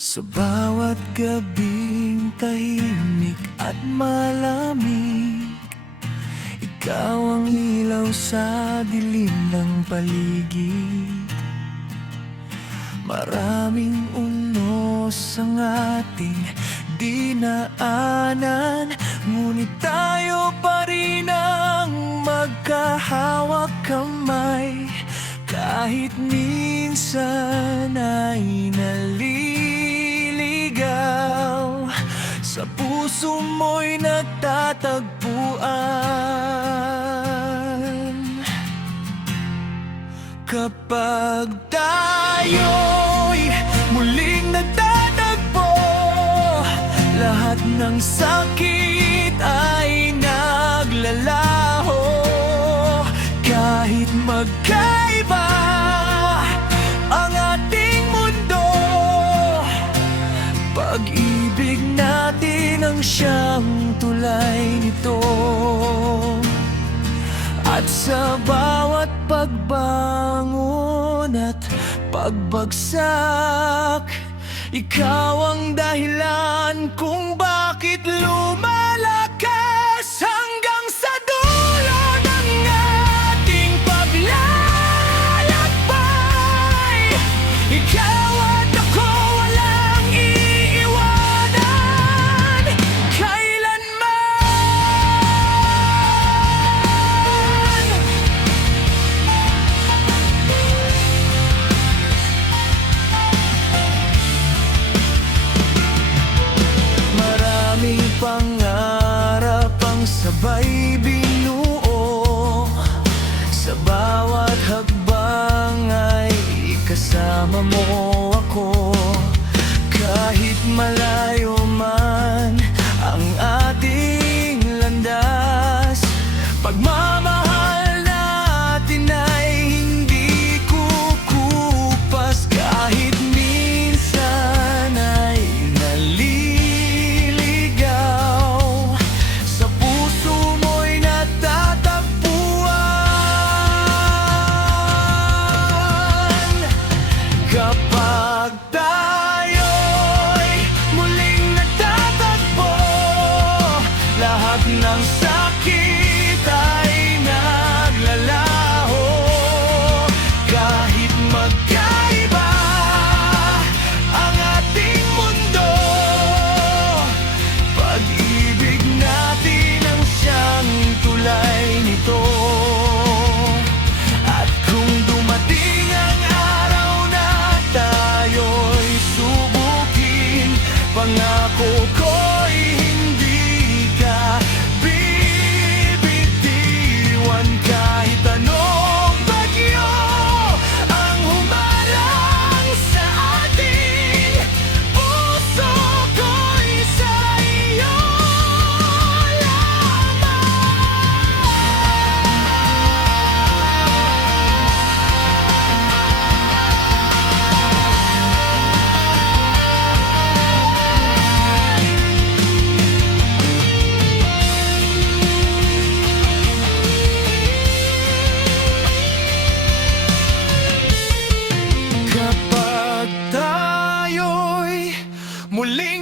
Sa bawat gabing tahimik at malamig, ikaw ang ilaw sa dilim ng paligid. Maraming unos ang ating dinaanan, ngunit tayo pa rin ang magkahawak kamay. Kahit minsan ay naliligaw, sa puso mo'y nagtatagpuan. Kapag tayo'y muling nagtatagpo, lahat ng sakit ay naglalaho. Kahit magkaiba ang ating mundo, pag-ibig natin ang siyang tulay nito. At sa bawat pagbangon at pagbagsak, ikaw ang dahilan kung bakit lumalakas hanggang sa dulo ng ating paglalakbay. Ikaw at ako walang iiwanan kailanman. Maraming pangarap ang sabay binuo, sa bawat hakbang ay kasama mo ako. Kahit malayo man ang ating landas, pagmamahal natin ay hindi kukupas. Kahit minsan ay naliligaw, sa puso mo'y natatagpuan. Kapag tayo'y muling nagtatagpo, lahat ng sakit ay naglalaho. Kahit magkaiba ang ating mundo, pag-ibig natin ang siyang tulay nito. At kung dumating ang araw na tayo'y subukin, pangako ko'y hindi ka bibitiwan. Kahit anong bagyo ang humarang sa atin, puso ko'y sa iyo kapag tayo'y muling